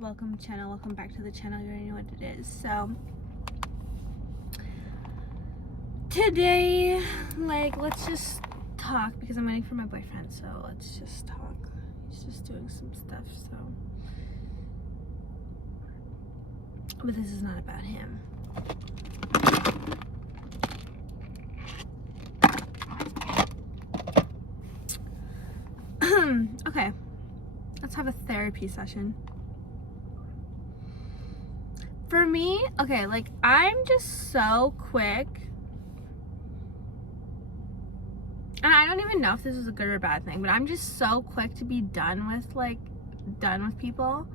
welcome back to the channel. You already know what it is. So today, let's just talk because I'm waiting for my boyfriend, so let's just talk. He's just doing some stuff, so but this is not about him. Okay, let's have a therapy session. For me, okay, I'm just so quick, and I don't even know if this is a good or bad thing, but I'm just so quick to be done with people,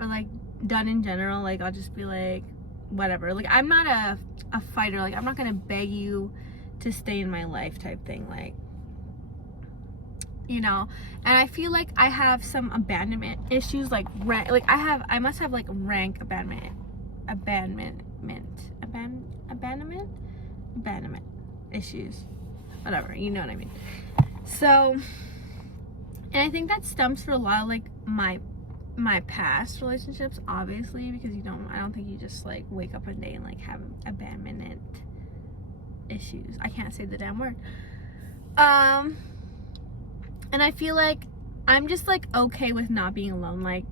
or done in general. I'll just be whatever. I'm not a fighter. I'm not gonna beg you to stay in my life type thing, you know. And I feel like I have some abandonment issues, I must have rank abandonment issues, whatever, you know what I mean. So, and I think that stems for a lot of my past relationships, obviously, because I don't think you just wake up one day and have abandonment issues. I can't say the damn word. And I feel like I'm just okay with not being alone.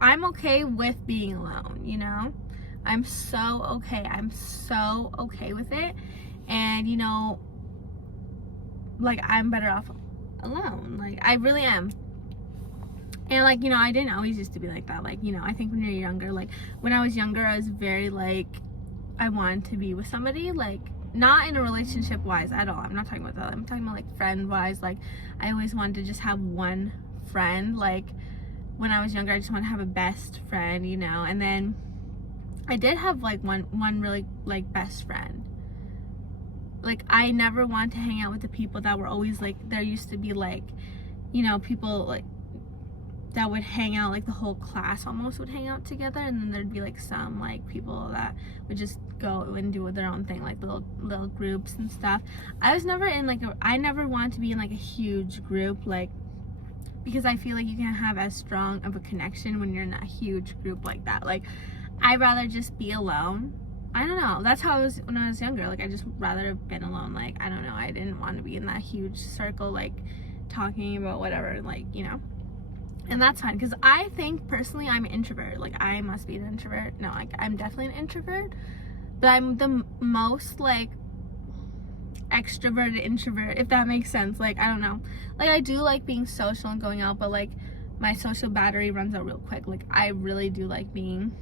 I'm okay with being alone, you know? I'm so okay with it. And you know, I'm better off alone. I really am. And you know, I didn't always used to be like that. You know, I think when you're younger, when I was younger, I was very I wanted to be with somebody, not in a relationship wise at all. I'm not talking about that. I'm talking about friend wise. I always wanted to just have one friend. When I was younger, I just wanted to have a best friend, you know. And then I did have one really best friend. I never wanted to hang out with the people that were always there used to be you know, people that would hang out, the whole class almost would hang out together, and then there'd be some people that would just go and do their own thing, little groups and stuff. I was never in I never wanted to be in a huge group, because I feel you can't have as strong of a connection when you're in a huge group like that. I'd rather just be alone. I don't know, that's how I was when I was younger. I just rather have been alone. I don't know, I didn't want to be in that huge circle talking about whatever, you know. And that's fine, because I think personally I'm an introvert. I must be an introvert. No, I'm definitely an introvert, but I'm the most extroverted introvert, if that makes sense. I don't know, I do being social and going out, but my social battery runs out real quick. I really do being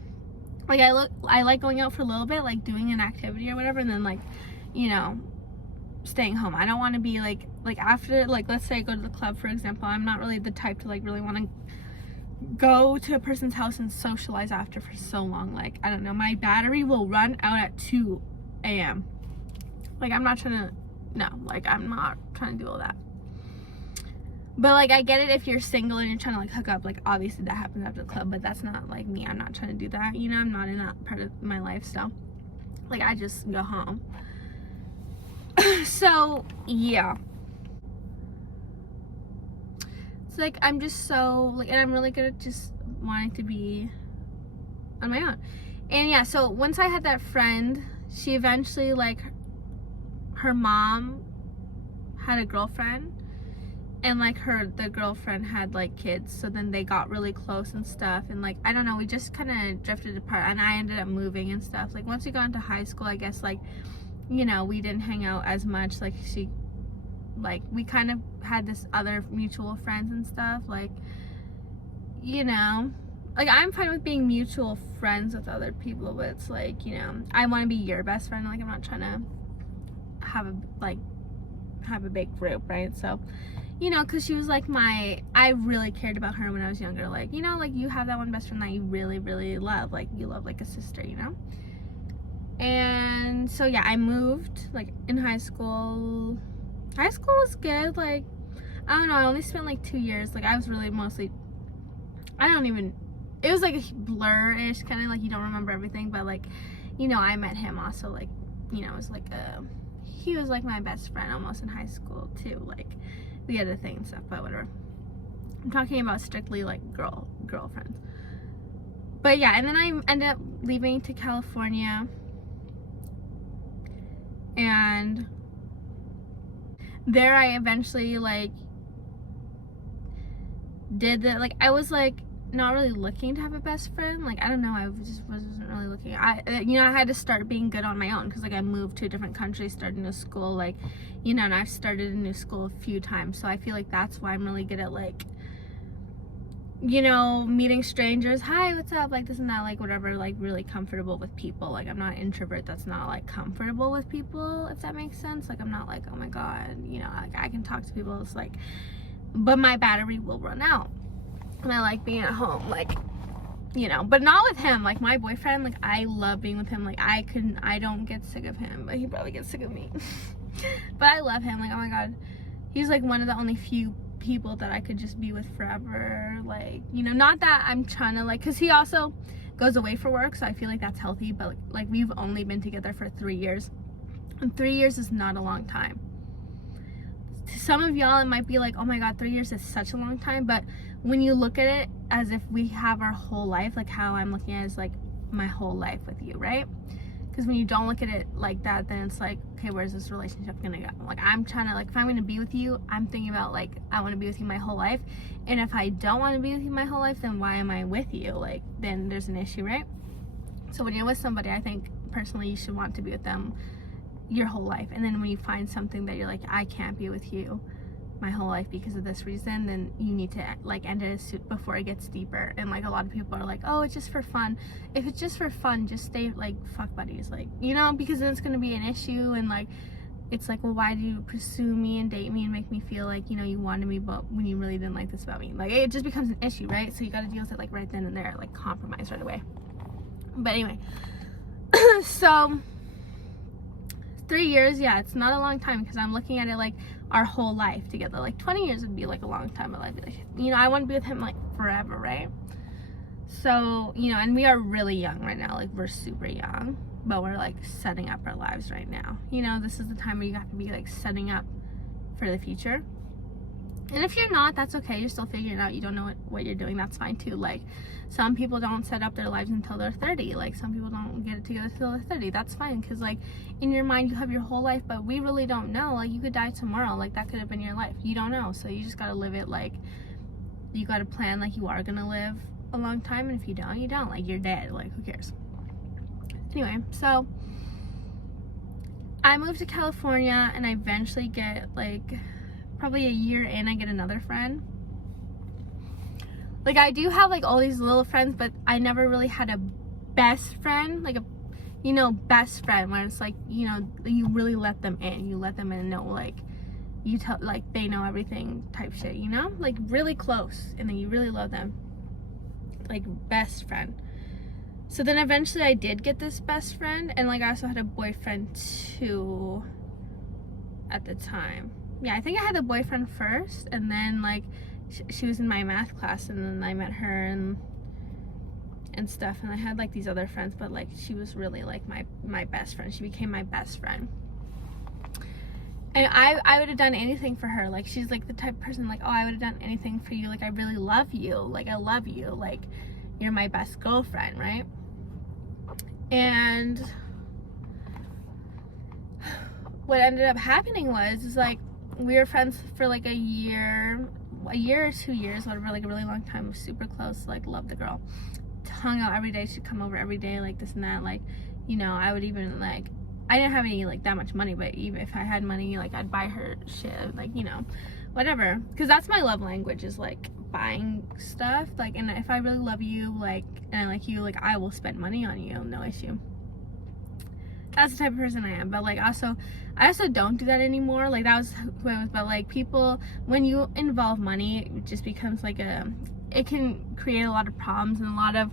I like going out for a little bit, doing an activity or whatever, and then you know, staying home. I don't want to be after let's say I go to the club, for example. I'm not really the type to really want to go to a person's house and socialize after for so long. I don't know, my battery will run out at 2 a.m. I'm not trying to, no, I'm not trying to do all that. But I get it if you're single and you're trying to hook up, obviously that happens after the club, but that's not me. I'm not trying to do that, you know. I'm not in that part of my lifestyle. I just go home. So yeah, it's I'm just so and I'm really good at just wanting to be on my own. And yeah, so once I had that friend, she eventually her mom had a girlfriend, and the girlfriend had kids, so then they got really close and stuff, and I don't know, we just kind of drifted apart, and I ended up moving and stuff. Once we got into high school, I guess you know, we didn't hang out as much. We kind of had this other mutual friends and stuff, you know, I'm fine with being mutual friends with other people, but it's you know, I want to be your best friend. I'm not trying to have a big group, right? So, you know, because she was I really cared about her when I was younger. You know, you have that one best friend that you really, really love, you love a sister, you know. And so yeah, I moved in high school. High school was good. I don't know, I only spent 2 years. I was really mostly, I don't even, it was a blur-ish kind of, you don't remember everything, but you know, I met him also, you know, it was he was my best friend almost in high school too. We had a thing and stuff, but whatever. I'm talking about strictly girlfriends. But yeah, and then I ended up leaving to California, and there I eventually like did the, like, I was like not really looking to have a best friend. Like, I don't know, I just wasn't really looking. I had to start being good on my own, because like I moved to a different country, started a new school, like, you know, and I've started a new school a few times, so I feel like that's why I'm really good at, like, you know, meeting strangers, hi, what's up, like this and that, like whatever, like really comfortable with people. Like, I'm not an introvert that's not like comfortable with people, if that makes sense. Like, I'm not like, oh my god, you know, like I can talk to people, it's like, but my battery will run out, and I like being at home, like, you know, but not with him. Like, my boyfriend, like, I love being with him. Like, I don't get sick of him, but he probably gets sick of me. But I love him. Like, oh my god, he's like one of the only few people that I could just be with forever. Like, you know, not that I'm trying to, like, because he also goes away for work, so I feel like that's healthy, but like we've only been together for 3 years, and 3 years is not a long time. To some of y'all it might be like, oh my god, 3 years is such a long time, but when you look at it as if we have our whole life, like how I'm looking at it is like my whole life with you, right? Because when you don't look at it like that, then it's like, okay, where's this relationship gonna go? Like, I'm trying to, like, if I'm gonna be with you, I'm thinking about, like, I want to be with you my whole life. And if I don't want to be with you my whole life, then why am I with you? Like, then there's an issue, right? So when you're with somebody, I think personally you should want to be with them your whole life. And then when you find something that you're like, I can't be with you my whole life because of this reason, then you need to like end it before it gets deeper. And like a lot of people are like, oh, it's just for fun. If it's just for fun, just stay like fuck buddies, like, you know, because then it's gonna be an issue. And like, it's like, well, why do you pursue me and date me and make me feel like, you know, you wanted me, but when you really didn't like this about me? Like, it just becomes an issue, right? So you got to deal with it like right then and there, like compromise right away. But anyway, so 3 years, yeah, it's not a long time, because I'm looking at it like our whole life together. Like 20 years would be like a long time, but I'd be like, you know, I want to be with him like forever, right? So, you know, and we are really young right now, like we're super young, but we're like setting up our lives right now. You know, this is the time where you have to be like setting up for the future. And if you're not, that's okay, you're still figuring it out, you don't know what you're doing, that's fine too. Like, some people don't set up their lives until they're 30, like some people don't get it together until they're 30, that's fine, because like in your mind you have your whole life, but we really don't know. Like, you could die tomorrow, like that could have been your life, you don't know. So you just gotta live it, like you gotta plan like you are gonna live a long time, and if you don't, you don't, like you're dead, like who cares? Anyway, so I moved to California, and I eventually get like probably a year in, I get another friend. Like, I do have like all these little friends, but I never really had a best friend, like a, you know, best friend where it's like, you know, you really let them in, and know, like you tell, like they know everything type shit, you know, like really close, and then you really love them, like best friend. So then eventually I did get this best friend, and like I also had a boyfriend too at the time. Yeah, I think I had the boyfriend first, and then like she was in my math class, and then I met her and stuff, and I had like these other friends, but like she was really like my best friend. She became my best friend, and I would have done anything for her. Like, she's like the type of person like, oh, I would have done anything for you, like I really love you, like I love you, like you're my best girlfriend, right? And what ended up happening was like we were friends for like a year or 2 years, whatever, like a really long time. We're super close, like loved the girl, hung out every day, she'd come over every day, like this and that, like, you know, I would even like, I didn't have any like that much money, but even if I had money, like I'd buy her shit, like, you know, whatever, because that's my love language, is like buying stuff, like, and if I really love you, like, and I like you, like I will spend money on you, no issue. That's the type of person I am. But like I also don't do that anymore. Like, that was who I was. But like, people, when you involve money, it just becomes like it can create a lot of problems and a lot of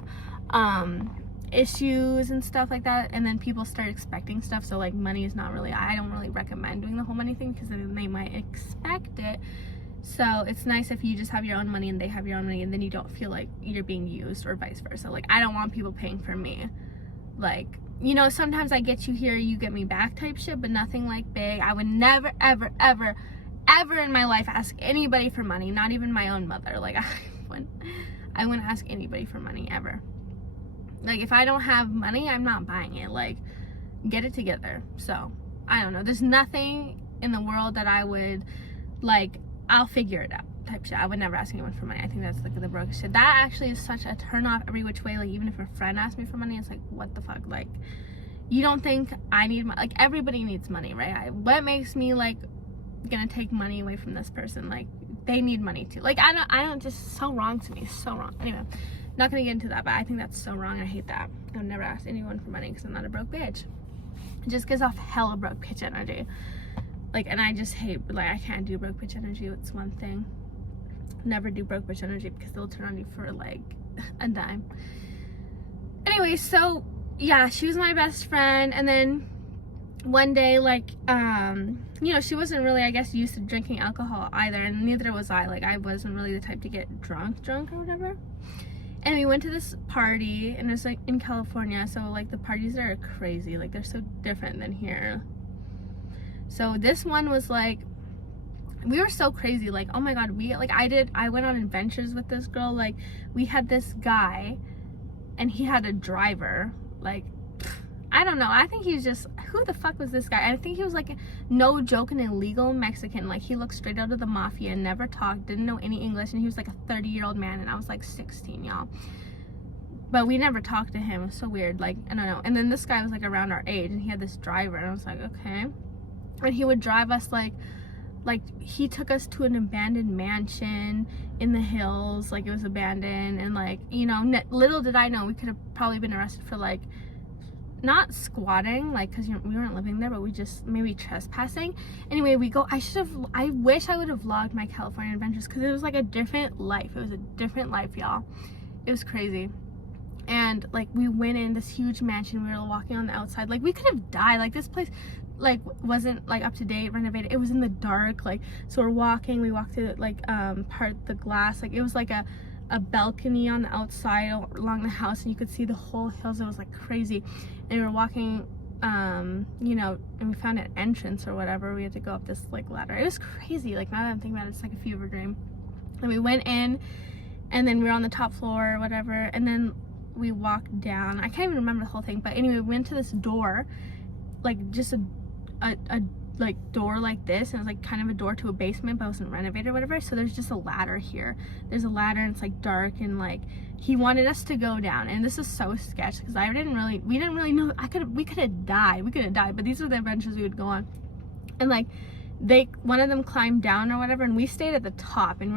issues and stuff like that, and then people start expecting stuff. So like, money is not really, I don't really recommend doing the whole money thing, because then they might expect it. So it's nice if you just have your own money and they have your own money, and then you don't feel like you're being used, or vice versa. Like, I don't want people paying for me. Like, you know, sometimes I get you here, you get me back type shit, but nothing like big. I would never, ever, ever, ever in my life ask anybody for money, not even my own mother. Like, I wouldn't ask anybody for money, ever. Like, if I don't have money, I'm not buying it. Like, get it together. So, I don't know. There's nothing in the world that I would, like, I'll figure it out type shit. I would never ask anyone for money. I think that's, like, the brokest shit. That actually is such a turn off every which way. Like, even if a friend asks me for money, it's like, what the fuck? Like, you don't think I need money? Like, everybody needs money, right? What makes me, like, gonna take money away from this person? Like, they need money too. Like, I don't, just so wrong to me. So wrong. Anyway, not gonna get into that, but I think that's so wrong. I hate that. I would never ask anyone for money because I'm not a broke bitch. It just gives off hella broke bitch energy. Like, and I just hate, like, I can't do broke bitch energy. It's one thing. Never do broke bitch energy because they'll turn on you for, like, a dime. Anyway, so, yeah, she was my best friend. And then one day, like, you know, she wasn't really, I guess, used to drinking alcohol either. And neither was I. Like, I wasn't really the type to get drunk or whatever. And we went to this party, and it was, like, in California. So, like, the parties there are crazy. Like, they're so different than here. So this one was like, we were so crazy. Like, oh my god, I went on adventures with this girl. Like, we had this guy and he had a driver. Like, I don't know, I think he's just, who the fuck was this guy? I think he was, like, no joke, an illegal Mexican. Like, he looked straight out of the mafia, never talked, didn't know any English, and he was like a 30-year-old man, and I was like 16, y'all. But we never talked to him. It was so weird. Like, I don't know. And then this guy was, like, around our age, and he had this driver, and I was like, okay. And he would drive us, like he took us to an abandoned mansion in the hills. Like, it was abandoned, and, like, you know, little did I know we could have probably been arrested for, like, not squatting, like, because we weren't living there, but we just maybe trespassing. Anyway, we go, I wish I would have vlogged my California adventures, because it was like a different life. It was a different life, y'all. It was crazy. And, like, we went in this huge mansion. We were walking on the outside. Like, we could have died. Like, this place, like, wasn't, like, up to date, renovated. It was in the dark. Like, so we walked through, like, part of the glass. Like, it was like a balcony on the outside along the house, and you could see the whole hills. It was, like, crazy. And we were walking, you know, and we found an entrance or whatever. We had to go up this, like, ladder. It was crazy. Like, now that I'm thinking about it, it's like a fever dream. And we went in, and then we were on the top floor or whatever, and then we walked down. I can't even remember the whole thing, but anyway, we went to this door, like, just a like door like this, and it was like kind of a door to a basement, but it wasn't renovated or whatever. So there's just a ladder here. There's a ladder, and it's, like, dark, and, like, he wanted us to go down, and this is so sketch because we didn't really know. We could have died, but these are the adventures we would go on. And, like, one of them climbed down or whatever, and we stayed at the top, and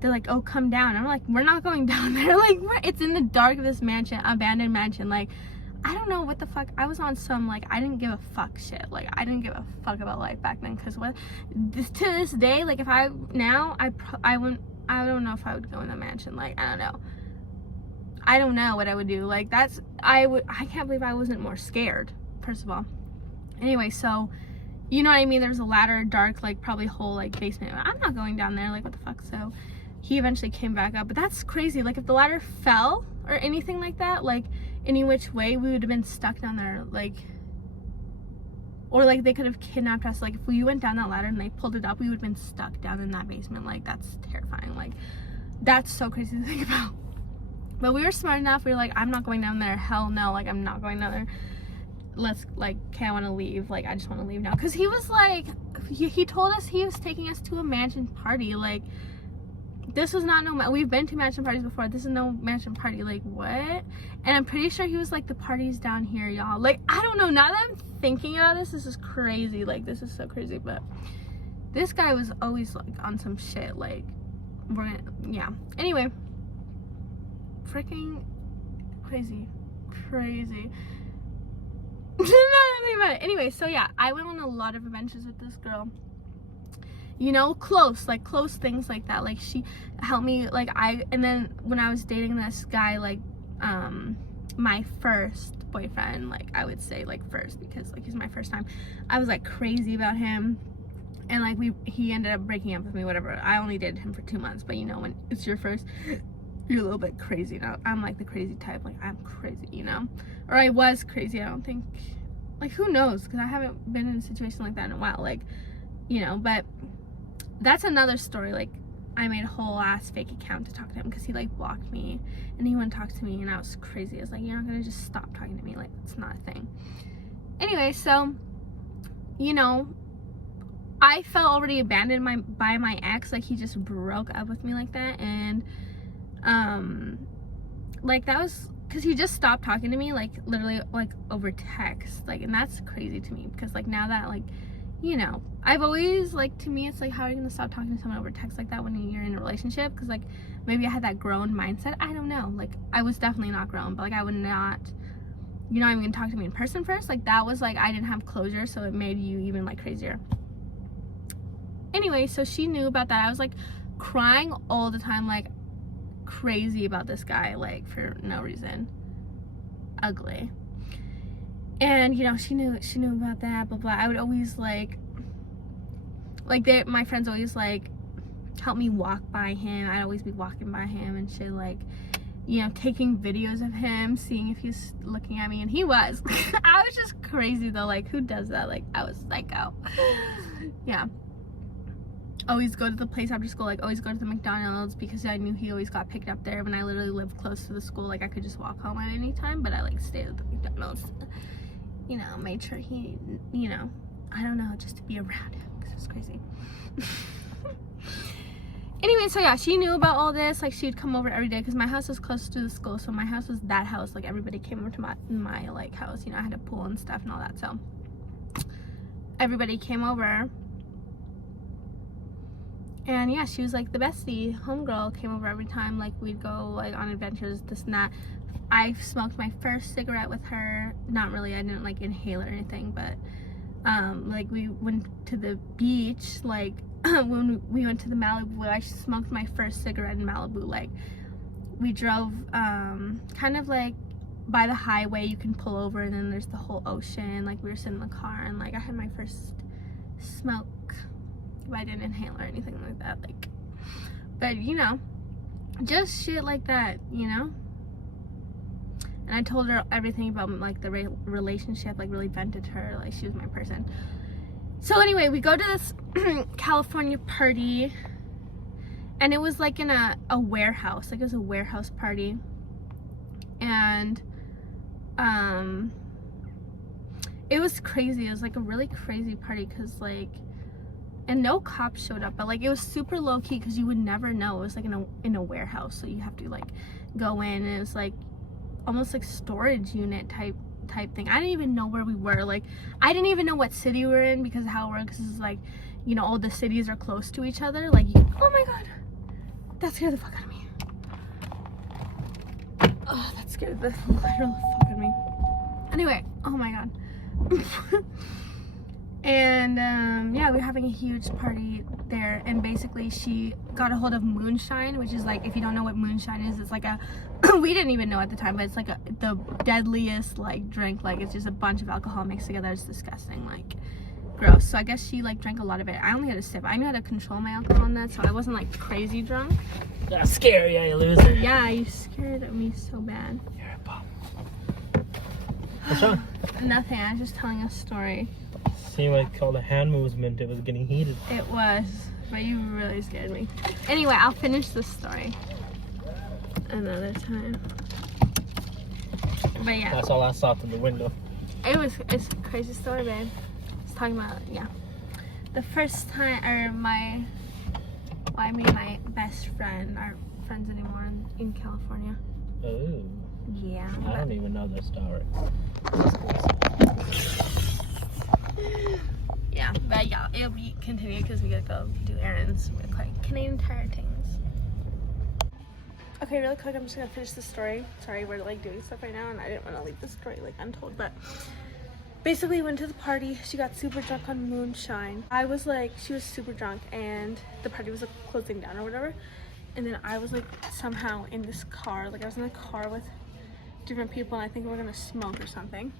they're like, oh, come down. And I'm like, we're not going down there. Like, it's in the dark of this mansion, abandoned mansion. Like, I don't know what the fuck. I was on some, like, I didn't give a fuck shit. Like, I didn't give a fuck about life back then, because to this day, like, if I don't know if I would go in the mansion. Like, I don't know what I would do. Like, I can't believe I wasn't more scared, first of all. Anyway, so, you know what I mean? There's a ladder, dark, like, probably whole, like, basement. I'm not going down there. Like, what the fuck? So he eventually came back up, but that's crazy. Like, if the ladder fell or anything like that, like, any which way, we would have been stuck down there. Like, or, like, they could have kidnapped us. Like, if we went down that ladder and they pulled it up, we would have been stuck down in that basement. Like, that's terrifying. Like, that's so crazy to think about. But we were smart enough. We were like, I'm not going down there. Hell no. Like, I'm not going down there. Let's, like, okay, I want to leave. Like, I just want to leave now. Because he was like, he told us he was taking us to a mansion party. Like, this was not we've been to mansion parties before. This is no mansion party. Like, what? And I'm pretty sure he was like, the party's down here, y'all. Like, I don't know. Now that I'm thinking about this is crazy. Like, this is so crazy. But this guy was always, like, on some shit. Like, yeah. Anyway, freaking crazy. Anyway, so yeah, I went on a lot of adventures with this girl. You know, close things like that. Like, she helped me, like, and then when I was dating this guy, like, my first boyfriend, like, I would say, like, first, because, like, he's my first time, I was, like, crazy about him, and, like, he ended up breaking up with me, whatever. I only dated him for 2 months, but, you know, when it's your first, you're a little bit crazy. Now, I'm, like, the crazy type. Like, I'm crazy, you know, or I was crazy. I don't think, like, who knows, because I haven't been in a situation like that in a while, like, you know. But that's another story. Like, I made a whole ass fake account to talk to him because he like blocked me and he wouldn't talk to me, and I was crazy. I was like, you're not gonna just stop talking to me, like it's not a thing. Anyway, so you know, I felt already abandoned by my ex. Like he just broke up with me like that, and like that was because he just stopped talking to me, like literally like over text, like, and that's crazy to me because like now that like, you know, I've always like, to me it's like, how are you gonna stop talking to someone over text like that when you're in a relationship? Because like maybe I had that grown mindset, I don't know, like I was definitely not grown, but like I would not, you're not even gonna talk to me in person first, like that was like, I didn't have closure, so it made you even like crazier. Anyway, so she knew about that. I was like crying all the time, like crazy about this guy, like for no reason, ugly. And you know, she knew about that, blah blah. I would always like my friends always like help me walk by him. I'd always be walking by him and shit, like, you know, taking videos of him, seeing if he's looking at me, and he was. I was just crazy though, like who does that? Like I was psycho. Yeah. Always go to the place after school, like always go to the McDonald's because I knew he always got picked up there when I literally lived close to the school. Like I could just walk home at any time, but I like stayed at the McDonald's, you know, made sure he, you know, I don't know, just to be around him because it was crazy. Anyway, so yeah, she knew about all this. Like she'd come over every day because my house was close to the school, so my house was that house. Like everybody came over to my like house, you know, I had a pool and stuff and all that, so everybody came over. And yeah, she was like the bestie homegirl, came over every time. Like we'd go like on adventures, this and that. I smoked my first cigarette with her. Not really, I didn't like inhale or anything, but like we went to the beach, like when we went to the Malibu, I smoked my first cigarette in Malibu. Like we drove kind of like by the highway, you can pull over and then there's the whole ocean. Like we were sitting in the car and like I had my first smoke. But I didn't inhale or anything like that, like, but you know, just shit like that, you know. And I told her everything about like the relationship, like really vented her, like she was my person. So anyway, we go to this California party, and it was like in a warehouse, like it was a warehouse party, and it was crazy. It was like a really crazy party because like, and no cops showed up, but like it was super low-key because you would never know. It was like in a warehouse, so you have to like go in, and it was like almost like storage unit type thing. I didn't even know where we were. Like I didn't even know what city we were in because of how it works. It's like, you know, all the cities are close to each other. Like oh my god, that scared the fuck out of me. Oh, that scared the literal fuck out of me. Anyway, oh my god. And yeah, we were having a huge party there, and basically she got a hold of moonshine, which is like, if you don't know what moonshine is, it's like a we didn't even know at the time, but it's like the deadliest like drink. Like it's just a bunch of alcohol mixed together. It's disgusting, like gross. So I guess she like drank a lot of it. I only had a sip. I knew how to control my alcohol on that, so I wasn't like crazy drunk. That's scary, you loser. Yeah, you scared me so bad. You're a bum. What's wrong? Nothing, I was just telling a story. Seemed like all the hand movement, it was getting heated. It was, but you really scared me. Anyway, I'll finish this story another time. But yeah. That's all I saw through the window. It's a crazy story, babe. I was talking about, yeah. The first time, or me and my best friend aren't friends anymore in California. Oh. Yeah. I don't even know that story. Yeah, but yeah, it'll be continued because we gotta go do errands real quick. Canadian Tire things. Okay, really quick, I'm just gonna finish the story. Sorry, we're like doing stuff right now and I didn't want to leave the story like untold, but basically went to the party. She got super drunk on moonshine. I was like, she was super drunk and the party was like closing down or whatever. And then I was like somehow in this car, like I was in a car with different people and I think we were gonna smoke or something.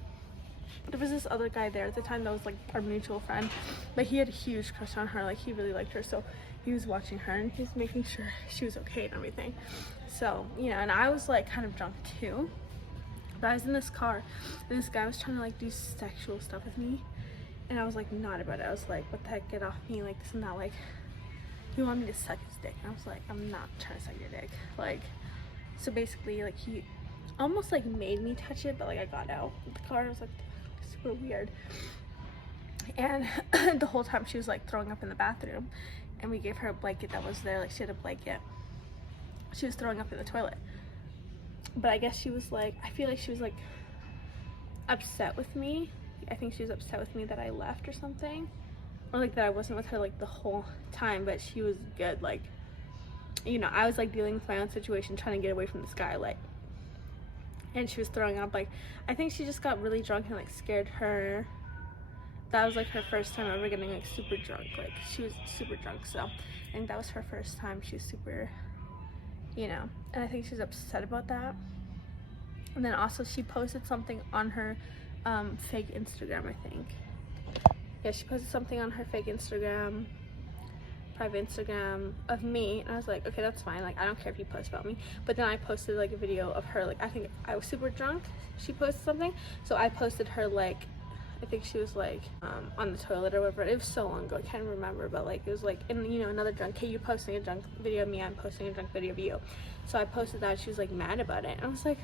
There was this other guy there at the time that was like our mutual friend, but he had a huge crush on her. Like he really liked her, so he was watching her and he was making sure she was okay and everything. So, you know, and I was like kind of drunk too, but I was in this car and this guy was trying to like do sexual stuff with me and I was like not about it. I was like, what the heck, get off me, like this and that, like, he wanted me to suck his dick, and I was like, I'm not trying to suck your dick. Like, so basically, like, he almost like made me touch it, but like I got out of the car. It was like super weird. And the whole time she was like throwing up in the bathroom, and we gave her a blanket that was there. Like, she had a blanket. She was throwing up in the toilet. But I guess she was like, I feel like she was like upset with me. I think she was upset with me that I left or something, or like that I wasn't with her like the whole time. But she was good. Like, you know, I was like dealing with my own situation, trying to get away from this guy, like, and she was throwing up. Like, I think she just got really drunk and like scared her. That was like her first time ever getting like super drunk. Like, she was super drunk, so I think that was her first time. She was super, you know, and I think she's upset about that. And then also she posted something on her fake Instagram, I think. Yeah, she posted something on her fake Instagram, private Instagram of me, and I was like, okay, that's fine. Like, I don't care if you post about me. But then I posted like a video of her. Like, I think I was super drunk. She posted something, so I posted her like, I think she was like on the toilet or whatever. It was so long ago, I can't remember, but like it was like, in, you know, another drunk, hey, you posting a drunk video of me, I'm posting a drunk video of you. So I posted that. She was like mad about it, and I was like,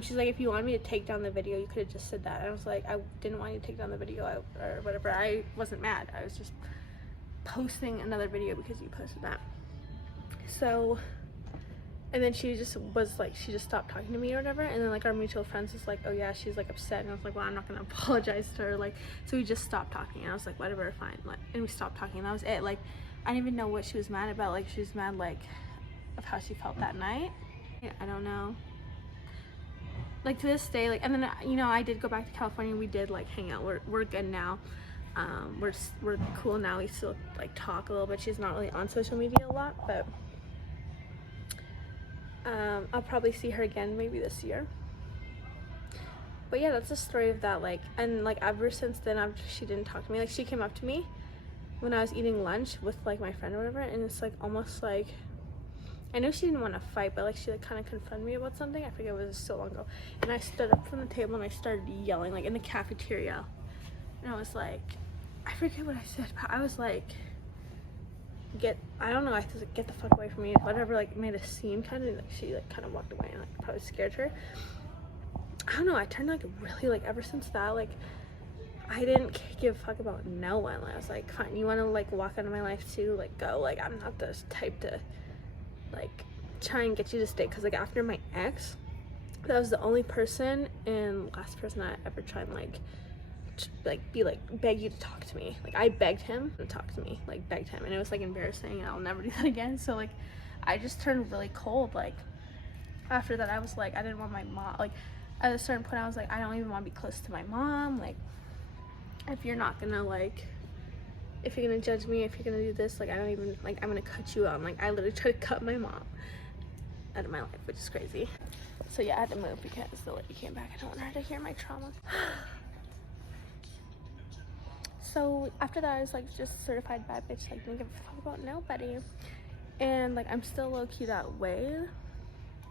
she's like, if you wanted me to take down the video, you could have just said that. And I was like, I didn't want you to take down the video or whatever. I wasn't mad. I was just posting another video because you posted that. So, and then she just was like, she just stopped talking to me or whatever. And then like our mutual friends was like, oh yeah, she's like upset. And I was like, well, I'm not gonna apologize to her. Like, so we just stopped talking. And I was like, whatever, fine. Like, and we stopped talking. And that was it. Like, I didn't even know what she was mad about. Like, she was mad like of how she felt that night. I don't know. Like, to this day, like, and then, you know, I did go back to California. We did like hang out. We're good now. We're cool now. We still like talk a little bit. She's not really on social media a lot, but I'll probably see her again maybe this year. But yeah, that's the story of that. Like, and like ever since then, after she didn't talk to me, like she came up to me when I was eating lunch with like my friend or whatever, and it's like almost like, I know she didn't want to fight, but like she like kind of confronted me about something. I forget, it was so long ago. And I stood up from the table and I started yelling like in the cafeteria, and I was like, I forget what I said, but I was like, I don't know, I was like, get the fuck away from me, whatever, like made a scene kind of. Like she like kind of walked away, and like probably scared her. I don't know, I turned like really, like ever since that, like I didn't give a fuck about no one. Like, I was like, fine, you want to like walk out of my life too, like go. Like, I'm not the type to like try and get you to stay, because like after my ex, that was the only person and last person I ever tried and beg you to talk to me. Like, I begged him to talk to me, like begged him, and it was like embarrassing, and I'll never do that again. So like I just turned really cold. Like after that, I was like, I didn't want my mom, like at a certain point I was like, I don't even want to be close to my mom. Like, if you're not gonna like, if you're gonna judge me, if you're gonna do this, like I don't even, like I'm gonna cut you out. Like, I literally tried to cut my mom out of my life, which is crazy. So yeah, I had to move because the lady came back. I don't want her to hear my trauma. So after that, I was like just certified bad bitch, like didn't give a fuck about nobody. And like I'm still low-key that way.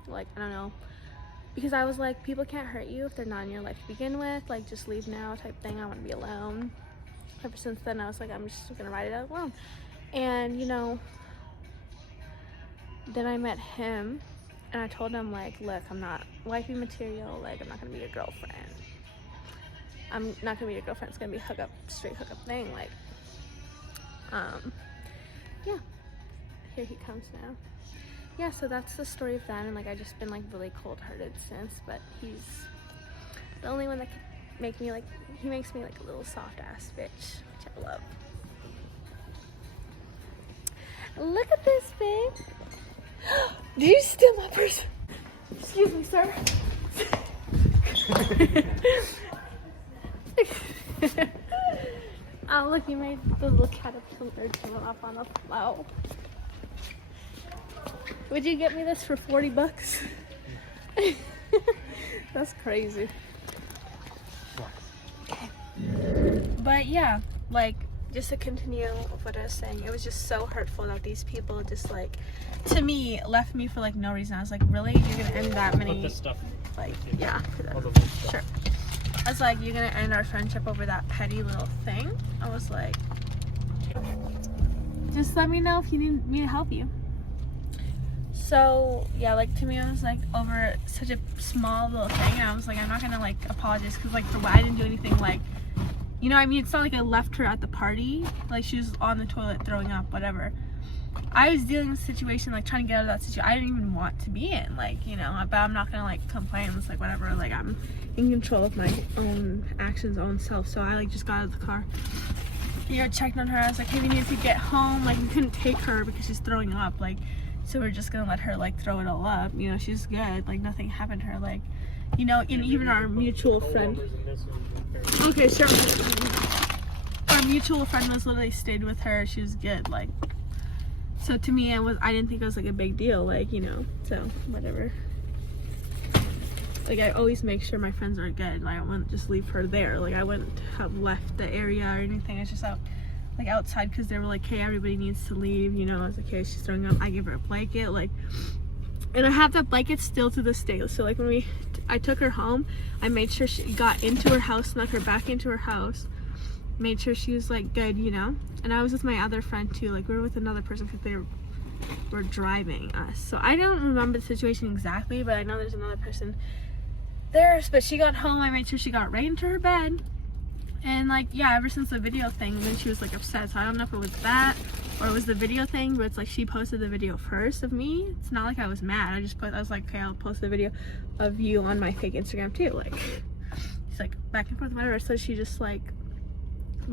Like, I don't know, because I was like, people can't hurt you if they're not in your life to begin with. Like, just leave now type thing. I want to be alone. Ever since then, I was like, I'm just gonna ride it out alone. And you know, then I met him, and I told him like, look, I'm not wifey material. Like, I'm not gonna be your girlfriend. I'm not gonna be your girlfriend. It's gonna be a straight hookup thing. Like, yeah, here he comes now. Yeah, so that's the story of that. And like, I just been like really cold-hearted since, but he's the only one that can make me like, he makes me like a little soft ass bitch, which I love. Look at this, babe. Did you steal my purse? Excuse me, sir. Oh, look, you made the little caterpillar come up on the flow. Would you get me this for 40 bucks? That's crazy. Okay. But yeah, like, just to continue what I was saying, it was just so hurtful that these people just like, to me, left me for like no reason. I was like, really? You're gonna end that many? Put this stuff. Like, yeah. All the weird stuff. Sure. I was like, you're gonna end our friendship over that petty little thing? I was like, just let me know if you need me to help you. So yeah, like to me it was like over such a small little thing, and I was like, I'm not gonna like apologize because like for what I didn't do anything, like, you know what I mean? It's not like I left her at the party, like she was on the toilet throwing up, whatever. I was dealing with a situation, like trying to get out of that situation I didn't even want to be in, like, you know, but I'm not gonna like complain. It's like whatever, like I'm in control of my own actions, own self. So I like just got out of the car, you know, checked on her. I was like, hey, we need to get home, like we couldn't take her because she's throwing up, like, so we're just gonna let her like throw it all up, you know, she's good, like nothing happened to her, like, you know. And even our mutual friend, okay, sure, our mutual friend was literally stayed with her, she was good, like, so to me I didn't think it was like a big deal, like, you know, so whatever. Like I always make sure my friends are good, like I wouldn't just leave her there, like I wouldn't have left the area or anything. It's just out like outside because they were like, hey, everybody needs to leave, you know. I was like, okay, she's throwing up. I gave her a blanket, like, and I have that blanket still to this day. So like when I took her home, I made sure she got into her house, snuck her back into her house, made sure she was like good, you know. And I was with my other friend too, like we were with another person because they were driving us. So I don't remember the situation exactly, but I know there's another person there. But she got home, I made sure she got right into her bed. And like, yeah, ever since the video thing, then she was like upset. So I don't know if it was that or it was the video thing, but it's like she posted the video first of me. It's not like I was mad. I was like, okay, I'll post the video of you on my fake Instagram too. Like, she's like back and forth, whatever. So she just like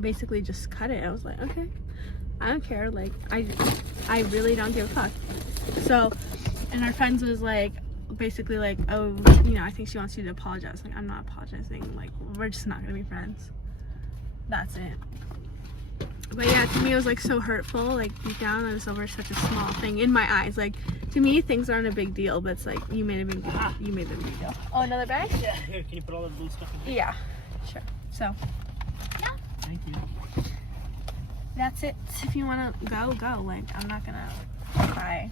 basically just cut it. I was like, okay, I don't care. Like, I really don't give a fuck. So, and our friends was like, basically like, oh, you know, I think she wants you to apologize. Like, I'm not apologizing. Like, we're just not gonna be friends. That's it. But yeah, to me it was like so hurtful, like deep down it was over such a small thing in my eyes. Like to me things aren't a big deal, but it's like you made a big deal. You made a big deal. Oh, another bag? Yeah, here, can you put all the blue stuff in here? Yeah, sure. So yeah, Thank you. that's it. If you want to go, like I'm not gonna cry.